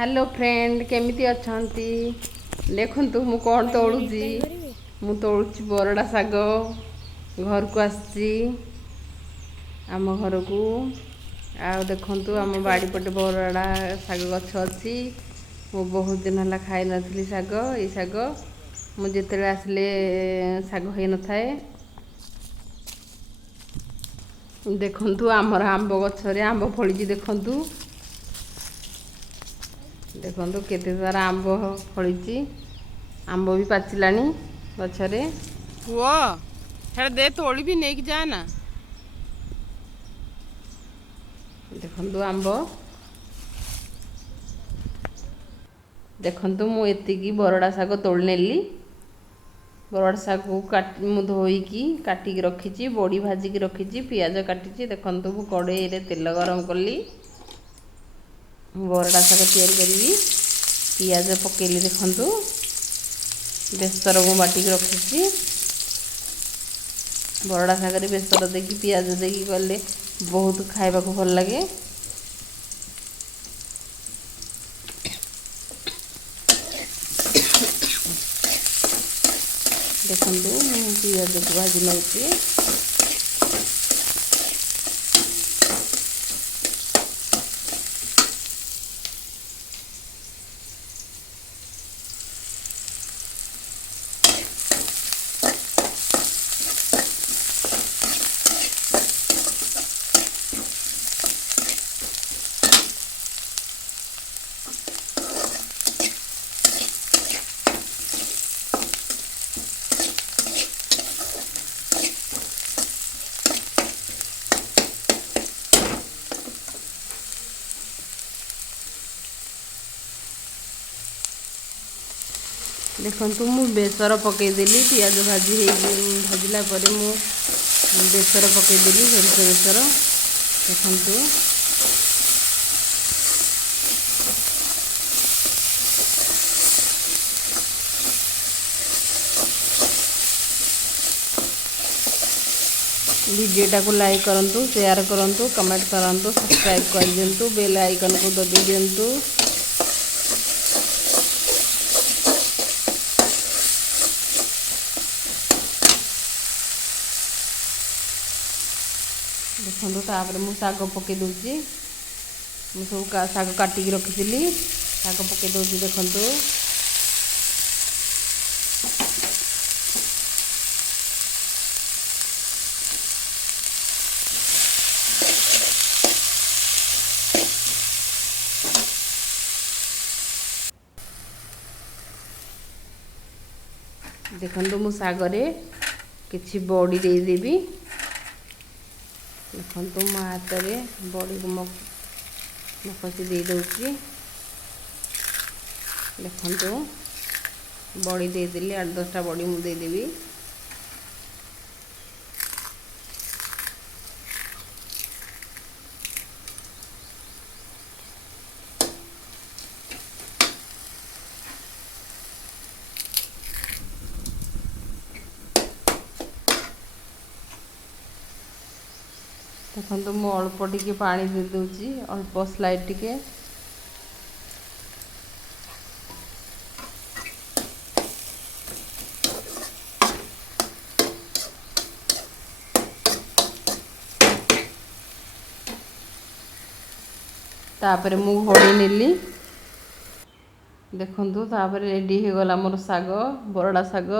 hello friend केमिति अछंती देखंतु मु कोन तोड़ुची मु तोड़ुची बरडा साग घर को आसी आम घर को आ देखंतु आम बाड़ी पटे बरडा साग गछ अछि मु बहुत दिन हला खाइ नथली साग ए साग मु जेतेले आसले साग होई न थाए देखंतु आमर आंब गछरे आंब फळिची देखंतु देखो केते सारा आंब फड़ी आंब भी पाचिलानी गछरे पुओ हेड़ा दे तोड़ी भी नहीं जाना देखो आंब देखो मु एतिकी बरडा साग तोड़ नेली बरडा साग को मु धोईकी काटिकी रखी बड़ी भाजिकी रखी पियाज काटी देखो मु कड़े तेल गरम कली बरडा साग तैयारी करी पियाज पकेली देखंतु बेसर को बाटी रखी बरडा सागर बेसर देकी पियाज देकी गले बहुत खाइबा को भल लगे देखंतु पियाज को भाजी नउची देखंतु मु बेसर पकेदेली पियाज भाजी भाजिला परे मु बेसर पकेदेली सोरिष बेसर देखंतु वीडियोटा को लाइक करंतु शेयर करंतु कमेंट करंतु सब्सक्राइब कर दियंतु बेल आइकन को दबी दियंतु देखो तापर मु साग पके दूची मु सब साग काटिकी रखी साग पके दूची देखंतु देखंतु मु सागरे किछि बड़ी दे देबी देखंतु मो हाथ में बड़ी को मकसी दे दूची देखंतु बड़ी दे देली 8-10टा बड़ी मु दे देबी देखो मु अल्प टिके पानी दे दूची अल्प स्लाइड टिके तापर मु घोड़ी नेली देखंतु तापर रेडी हो गला मोर साग बरडा साग